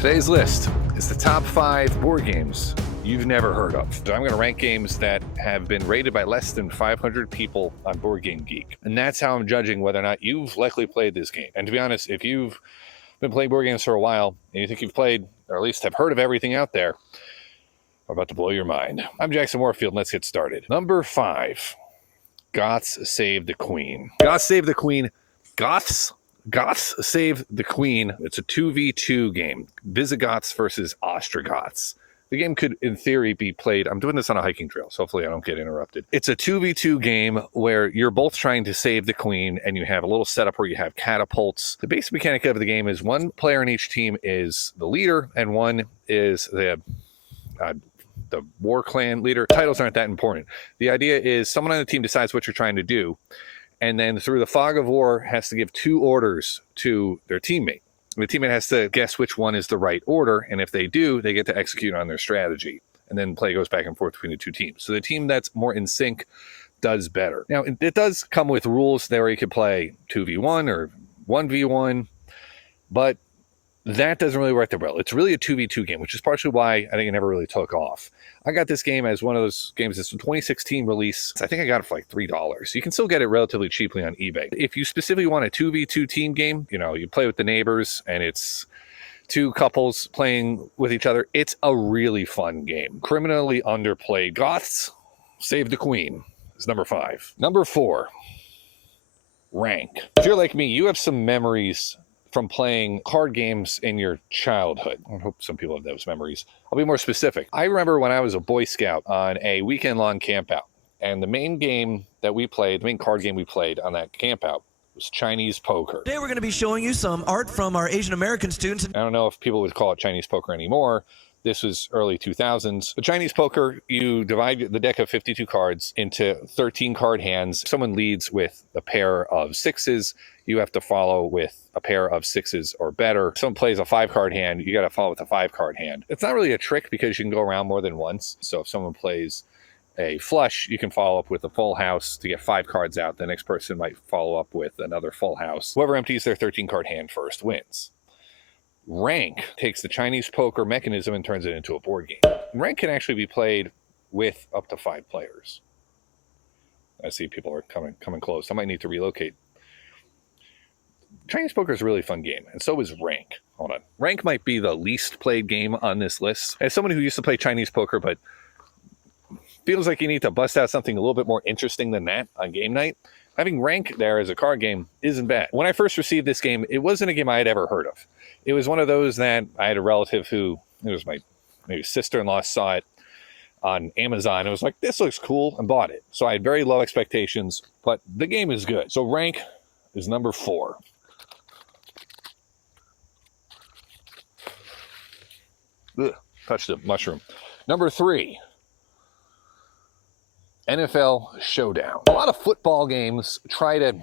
Today's list is the top 5 board games you've never heard of. So I'm going to rank games that have been rated by less than 500 people on Board Game Geek. And that's how I'm judging whether or not you've likely played this game. And to be honest, if you've been playing board games for a while and you think you've played, or at least have heard of everything out there, I'm about to blow your mind. I'm Jackson Warfield, and let's get started. Number 5, Goths Save the Queen. Goths Save the Queen. Goths Save the Queen. It's a 2v2 game. Visigoths versus Ostrogoths. The game could, in theory, be played. I'm doing this on a hiking trail, so hopefully I don't get interrupted. It's a 2v2 game where you're both trying to save the queen, and you have a little setup where you have catapults. The basic mechanic of the game is one player in each team is the leader, and one is the war clan leader. Titles aren't that important. The idea is someone on the team decides what you're trying to do, and then through the fog of war has to give 2 orders to their teammate. The teammate has to guess which one is the right order, and if they do, they get to execute on their strategy. And then play goes back and forth between the 2 teams. So the team that's more in sync does better. Now, it does come with rules there where you could play 2v1 or 1v1, but that doesn't really work that well. It's really a 2v2 game, which is partially why I think it never really took off. I got this game as one of those games. It's a 2016 release. I think I got it for like $3. You can still get it relatively cheaply on eBay. If you specifically want a 2v2 team game, you play with the neighbors and it's 2 couples playing with each other. It's a really fun game. Criminally underplayed. Goths Save the Queen is number 5. Number 4, Rank. If you're like me, you have some memories from playing card games in your childhood. I hope some people have those memories. I'll be more specific. I remember when I was a Boy Scout on a weekend-long campout, and the main game that we played, the main card game we played on that campout was Chinese poker. Today we're going to be showing you some art from our Asian American students. I don't know if people would call it Chinese poker anymore. This was early 2000s. The Chinese poker, you divide the deck of 52 cards into 13 card hands. Someone leads with a pair of 6s. You have to follow with a pair of 6s or better. If someone plays a 5-card hand, you got to follow with a 5-card hand. It's not really a trick because you can go around more than once. So if someone plays a flush, you can follow up with a full house to get 5 cards out. The next person might follow up with another full house. Whoever empties their 13-card hand first wins. Rank takes the Chinese poker mechanism and turns it into a board game. Rank can actually be played with up to 5 players. I see people are coming close. I might need to relocate. Chinese poker is a really fun game, and so is Rank. Hold on. Rank might be the least played game on this list. As someone who used to play Chinese poker, but feels like you need to bust out something a little bit more interesting than that on game night, having Rank there as a card game isn't bad. When I first received this game, it wasn't a game I had ever heard of. It was one of those that I had a relative who, it was my maybe sister-in-law, saw it on Amazon and was like, this looks cool, and bought it. So I had very low expectations, but the game is good. So Rank is number 4. Ugh, touched the mushroom. Number 3, NFL Showdown. A lot of football games try to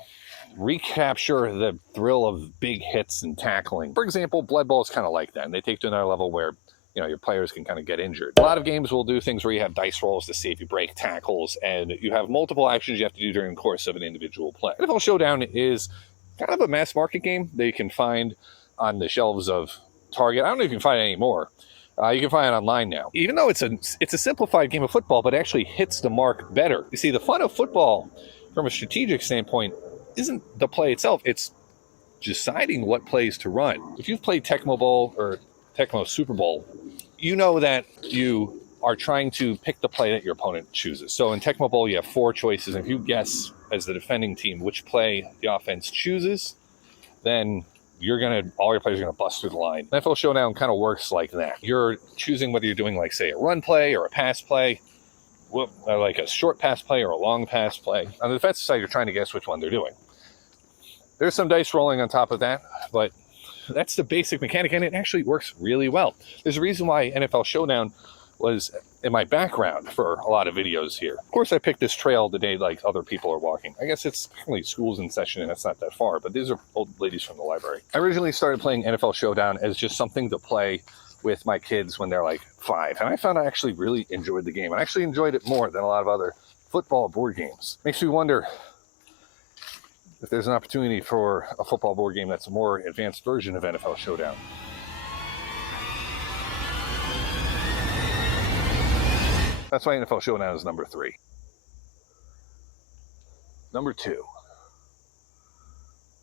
recapture the thrill of big hits and tackling. For example, Blood Bowl is kind of like that, and they take to another level where your players can kind of get injured. A lot of games will do things where you have dice rolls to see if you break tackles, and you have multiple actions you have to do during the course of an individual play. NFL Showdown is kind of a mass market game that you can find on the shelves of Target. I don't know if you can find it anymore. You can find it online now. Even though it's a simplified game of football, but actually hits the mark better. You see, the fun of football from a strategic standpoint isn't the play itself. It's deciding what plays to run. If you've played Tecmo Bowl or Tecmo Super Bowl, you know that you are trying to pick the play that your opponent chooses. So in Tecmo Bowl, you have 4 choices. And if you guess as the defending team which play the offense chooses, then all your players are going to bust through the line. NFL Showdown kind of works like that. You're choosing whether you're doing, like, say, a run play or a pass play, like a short pass play or a long pass play. On the defensive side, you're trying to guess which one they're doing. There's some dice rolling on top of that, but that's the basic mechanic, and it actually works really well. There's a reason why NFL Showdown was in my background for a lot of videos here. Of course, I picked this trail the day like other people are walking. I guess it's only school's in session and it's not that far, but these are old ladies from the library. I originally started playing NFL Showdown as just something to play with my kids when they're like 5, and I found I actually really enjoyed the game. I actually enjoyed it more than a lot of other football board games. Makes me wonder if there's an opportunity for a football board game that's a more advanced version of NFL Showdown. That's why NFL Showdown is number 3. Number 2.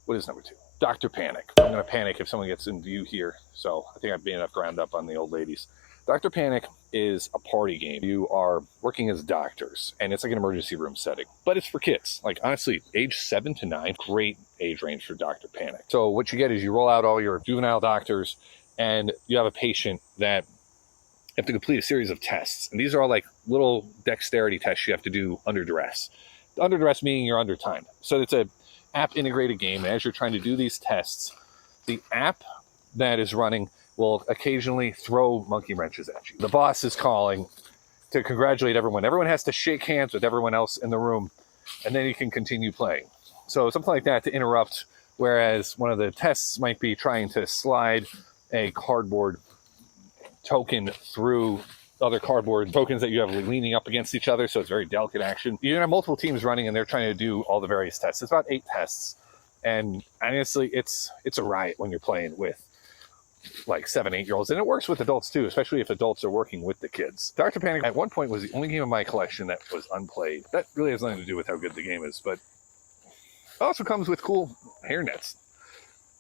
What is number 2? Dr. Panic. I'm going to panic if someone gets in view here, so I think I've been enough ground up on the old ladies. Dr. Panic is a party game. You are working as doctors, and it's like an emergency room setting, but it's for kids. Like, honestly, age 7 to 9, great age range for Dr. Panic. So what you get is you roll out all your juvenile doctors, and you have a patient that you have to complete a series of tests. And these are all like little dexterity tests you have to do under duress. Under duress meaning you're under time. So it's a app integrated game. And as you're trying to do these tests, the app that is running will occasionally throw monkey wrenches at you. The boss is calling to congratulate everyone. Everyone has to shake hands with everyone else in the room, and then you can continue playing. So something like that to interrupt, whereas one of the tests might be trying to slide a cardboard token through other cardboard tokens that you have leaning up against each other, so it's very delicate action. You have multiple teams running, and they're trying to do all the various tests. It's about 8 tests, and honestly, it's a riot when you're playing with like 7-8-year-olds, and it works with adults too, especially if adults are working with the kids. Dr. Panic at one point was the only game in my collection that was unplayed. That really has nothing to do with how good the game is, but it also comes with cool hairnets.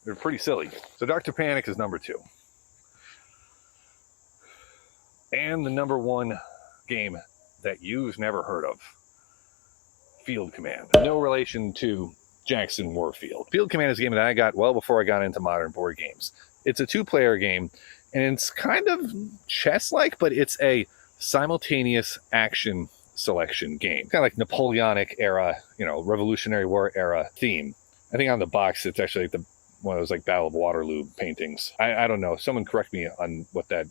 They're pretty silly. So Dr. Panic is number 2. And the number 1 game that you've never heard of, Field Command. No relation to Jackson Warfield. Field Command is a game that I got well before I got into modern board games. It's a 2-player game, and it's kind of chess-like, but it's a simultaneous action selection game. Kind of like Napoleonic era, Revolutionary War era theme. I think on the box, it's actually like one of those like Battle of Waterloo paintings. I don't know. Someone correct me on what that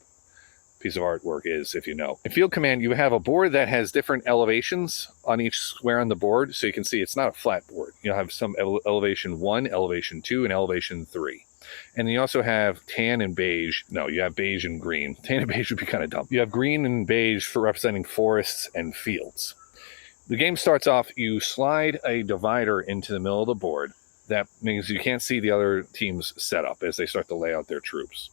piece of artwork is, if you know. In Field Command, you have a board that has different elevations on each square on the board, so you can see it's not a flat board. You'll have some elevation 1, elevation 2, and elevation 3. And you also have tan and beige. No, you have beige and green. Tan and beige would be kind of dumb. You have green and beige for representing forests and fields. The game starts off, you slide a divider into the middle of the board. That means you can't see the other team's setup as they start to lay out their troops.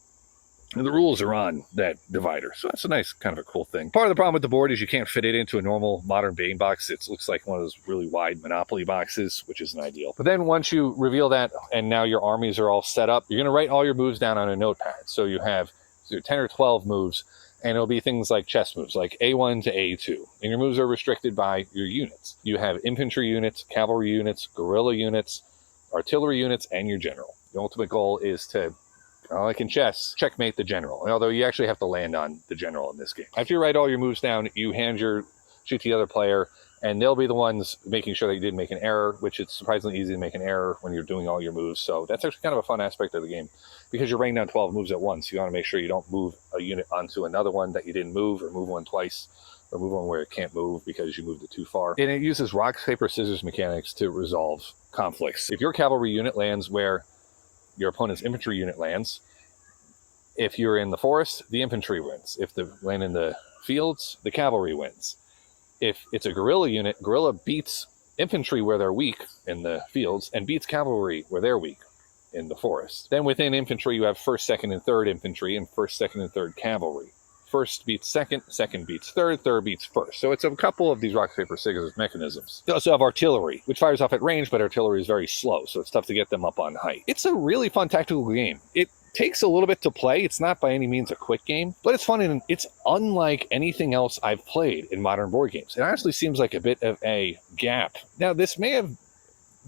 And the rules are on that divider. So that's a nice kind of a cool thing. Part of the problem with the board is you can't fit it into a normal modern game box. It looks like one of those really wide Monopoly boxes, which isn't ideal. But then once you reveal that and now your armies are all set up, you're going to write all your moves down on a notepad. So you have 10 or 12 moves, and it'll be things like chess moves, like A1 to A2. And your moves are restricted by your units. You have infantry units, cavalry units, guerrilla units, artillery units, and your general. The ultimate goal is to, like in chess, checkmate the general. Although you actually have to land on the general in this game. After you write all your moves down, you hand your shoot to the other player, and they'll be the ones making sure that you didn't make an error, which it's surprisingly easy to make an error when you're doing all your moves. So that's actually kind of a fun aspect of the game, because you're writing down 12 moves at once. You want to make sure you don't move a unit onto another one that you didn't move, or move one twice, or move one where it can't move because you moved it too far. And it uses rock, paper, scissors mechanics to resolve conflicts. If your cavalry unit lands where your opponent's infantry unit lands, if you're in the forest, the infantry wins. If they land in the fields, the cavalry wins. If it's a guerrilla unit, guerrilla beats infantry where they're weak in the fields and beats cavalry where they're weak in the forest. Then within infantry, you have 1st, 2nd, and 3rd infantry and 1st, 2nd, and 3rd cavalry. 1st beats 2nd, 2nd beats 3rd, 3rd beats 1st. So it's a couple of these rock, paper, scissors mechanisms. You also have artillery, which fires off at range, but artillery is very slow, so it's tough to get them up on height. It's a really fun tactical game. It takes a little bit to play. It's not by any means a quick game, but it's fun, and it's unlike anything else I've played in modern board games. It honestly seems like a bit of a gap. Now, this may have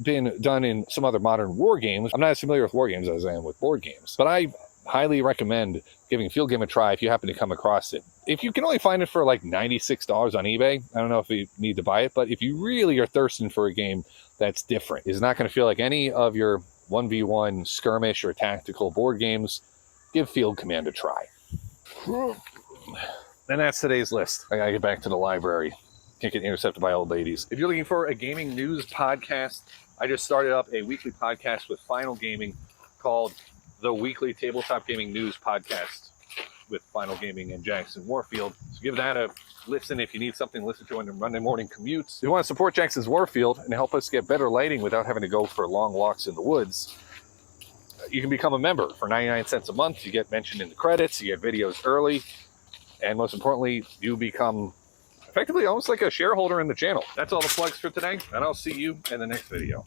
been done in some other modern war games. I'm not as familiar with war games as I am with board games, but I highly recommend giving Field Game a try if you happen to come across it. If you can only find it for like $96 on eBay, I don't know if you need to buy it, but if you really are thirsting for a game that's different, is not going to feel like any of your 1v1 skirmish or tactical board games, give Field Command a try. And that's today's list. I gotta get back to the library. Can't get intercepted by old ladies. If you're looking for a gaming news podcast, I just started up a weekly podcast with Final Gaming called The Weekly Tabletop Gaming News Podcast with Final Gaming and Jackson Warfield. So give that a listen if you need something to listen to on your Monday morning commutes. If you want to support Jackson's Warfield and help us get better lighting without having to go for long walks in the woods, you can become a member for 99 cents a month. You get mentioned in the credits, you get videos early, and most importantly, you become effectively almost like a shareholder in the channel. That's all the plugs for today, and I'll see you in the next video.